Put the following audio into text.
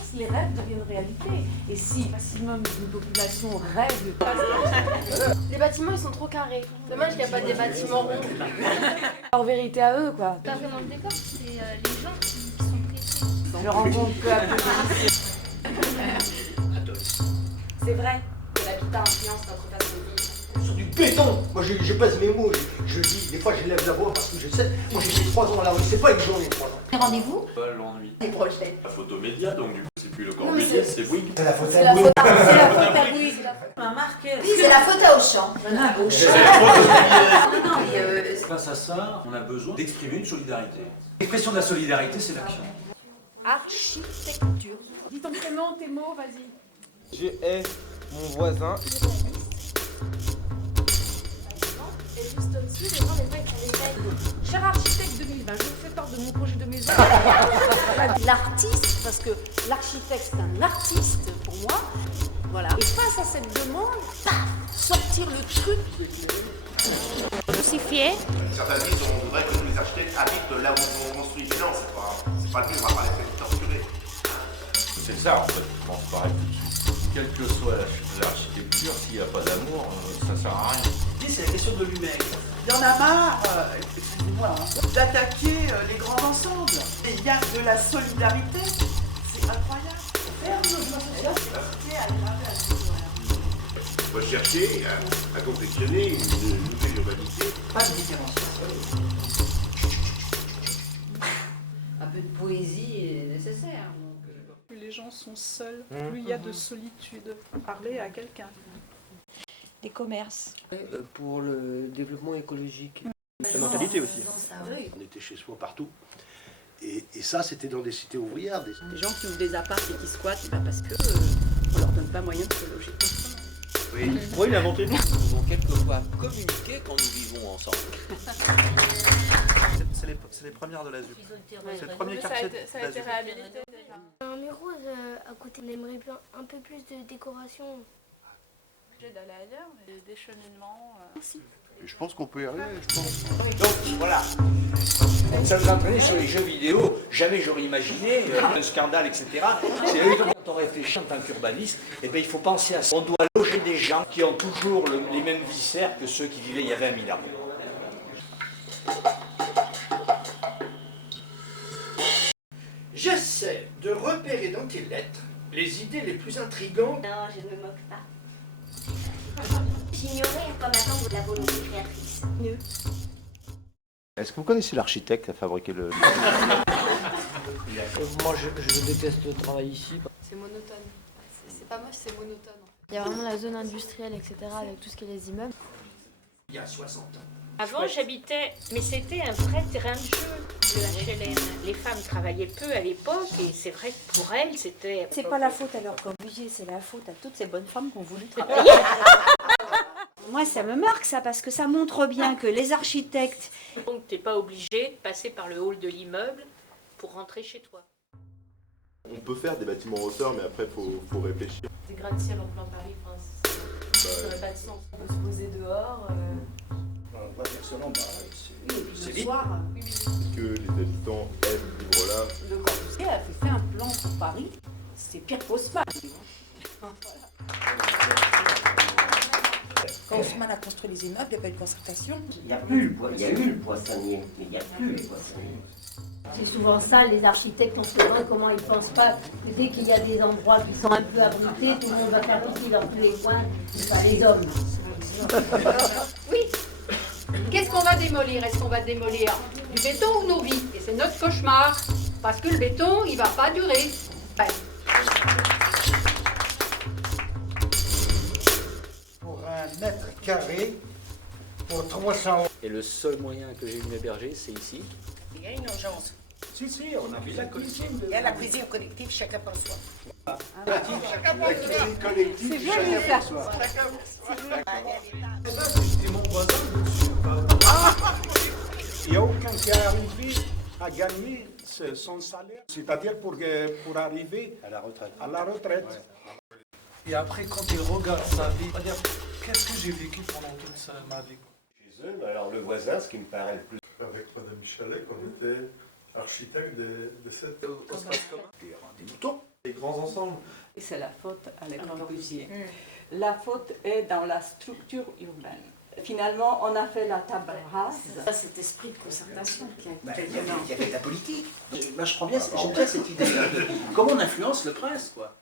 France, les rêves deviennent réalité. Et si le maximum d'une population rêve... Les bâtiments, ils sont trop carrés. Dommage qu'il n'y a pas des bâtiments ronds. En vérité à eux, quoi. Pas vraiment le décor, c'est les gens qui sont pressés. Je rencontre peu à peu. C'est vrai que l'habitat influence notre façon de vivre. Sur du béton. Moi, je pèse mes mots. Je dis, des fois, je lève la voix parce que je sais. Moi, j'ai fait 3 ans à la rue. C'est pas une journée, 3 ans. Rendez-vous. L'ennui. Les projets. La photo média, donc du coup, c'est plus le Corbusier, c'est Bouygues. C'est la faute C'est à la Louis. faute à Louis. Un marqueur. Oui, c'est la faute à Auchan. Face à ça, on a besoin d'exprimer une solidarité. L'expression de la solidarité, c'est l'action. Architecture. Dis ton prénom, tes mots, vas-y. Je hais mon voisin. Et juste au-dessus, les gens, des fois, ils font des règles. Cher architecte 2020, je vous fais part de mon projet de maison. L'artiste, parce que l'architecte c'est un artiste pour moi. Voilà. Et face à cette demande, paf, sortir le truc. Crucifié. Certains disent on voudrait que tous les architectes habitent là où on construit. Mais non, c'est pas le but, on va pas les faire torturer. C'est ça, en fait, je pense pareil tout de suite. Quelle que soit l'architecture, s'il n'y a pas d'amour, ça sert à rien. C'est la question de l'humain. Il y en a marre, excusez-moi, d'attaquer les grands ensembles. Et il y a de la solidarité. C'est incroyable. On va chercher à confectionner une nouvelle urbanité. Pas de différenciation. Un peu de poésie est nécessaire. Plus les gens sont seuls, plus il y a de solitude. Parler à quelqu'un. Des commerces. Pour le développement écologique. La mentalité aussi. Oui. On était chez soi partout. Et ça, c'était dans des cités ouvrières. Des gens qui ouvrent des apparts et qui squattent, parce que on leur donne pas moyen de se loger autrement. Oui. Pourquoi il a inventé? Nous devons quelquefois communiquer quand nous vivons ensemble. C'est les premières de la ZUP. C'est le premier quartier Ça a été réhabilité déjà. Un mur rose à côté, on aimerait bien un peu plus de décoration. J'ai d'aller ailleurs, des cheminements. Je pense qu'on peut y arriver, je pense. Donc voilà, comme ça nous a entraîné sur les jeux vidéo, jamais j'aurais imaginé un scandale, etc. C'est eux quand on réfléchit en tant qu'urbaniste, eh bien, il faut penser à ça. On doit loger des gens qui ont toujours les mêmes viscères que ceux qui vivaient il y a 20 000 ans. J'essaie de repérer dans tes lettres les idées les plus intrigantes. Non, je ne me moque pas. J'ignorais comme attendre la volonté créatrice. Mieux. Est-ce que vous connaissez l'architecte qui a fabriqué le... Moi, je déteste le travail ici. C'est monotone. C'est pas moche, c'est monotone. Il y a vraiment la zone industrielle, etc., avec tout ce qui est les immeubles. Il y a 60 ans. Avant, j'habitais, mais c'était un vrai terrain de jeu, le HLM. Les femmes travaillaient peu à l'époque et c'est vrai que pour elles, c'était... C'est pas la faute à leur Corbusier, c'est la faute à toutes ces bonnes femmes qui ont voulu travailler. Moi, ça me marque ça, parce que ça montre bien que les architectes... Donc, tu n'es pas obligé de passer par le hall de l'immeuble pour rentrer chez toi. On peut faire des bâtiments en hauteur, mais après, faut réfléchir. Des gratte-ciel en plein Paris, ça n'aurait pas de sens. On peut se poser dehors. Moi, personnellement, Le soir, Est-ce que les habitants aiment vivre là? le Corbusier a fait un plan pour Paris. C'est pire qu'Haussmann. Quand Haussmann a construit les immeubles, il n'y a pas eu de concertation. Il y a eu le poissonnier, mais il n'y a plus le poissonnier. C'est souvent ça, les architectes, on se demande comment ils pensent pas. Dès qu'il y a des endroits qui sont un peu abrités, tout le monde va faire aussi dans tous les coins, c'est pas les hommes. Oui. Qu'est-ce qu'on va démolir? Est-ce qu'on va démolir du béton ou nos vies? Et c'est notre cauchemar, parce que le béton, il va pas durer. Ouais. Pour un mètre carré, pour 300 €. Et le seul moyen que j'ai eu de m'héberger, c'est ici. Il y a une urgence. Si, on a vu la cuisine. Il y a la cuisine collective, chacun pour soi. La cuisine collective, chacun pour soi. C'est mon voisin dessus. Il n'y a aucun qui a arrivé à gagner son salaire. C'est-à-dire pour arriver À la retraite. à la retraite. Et après, quand il regarde sa vie, il va dire qu'est-ce que j'ai vécu pendant toute ma vie. Chez eux, alors le voisin, ce qui me paraît le plus... Avec Madame Michalet, on était architecte de cette... Des moutons. les grands ensembles. Et c'est la faute à Le Corbusier. La faute est dans la structure urbaine. Finalement, on a fait la table rase. C'est cet esprit de concertation qui a Il y avait de la politique. Moi, j'aime bien cette idée-là de comment on influence le prince, quoi.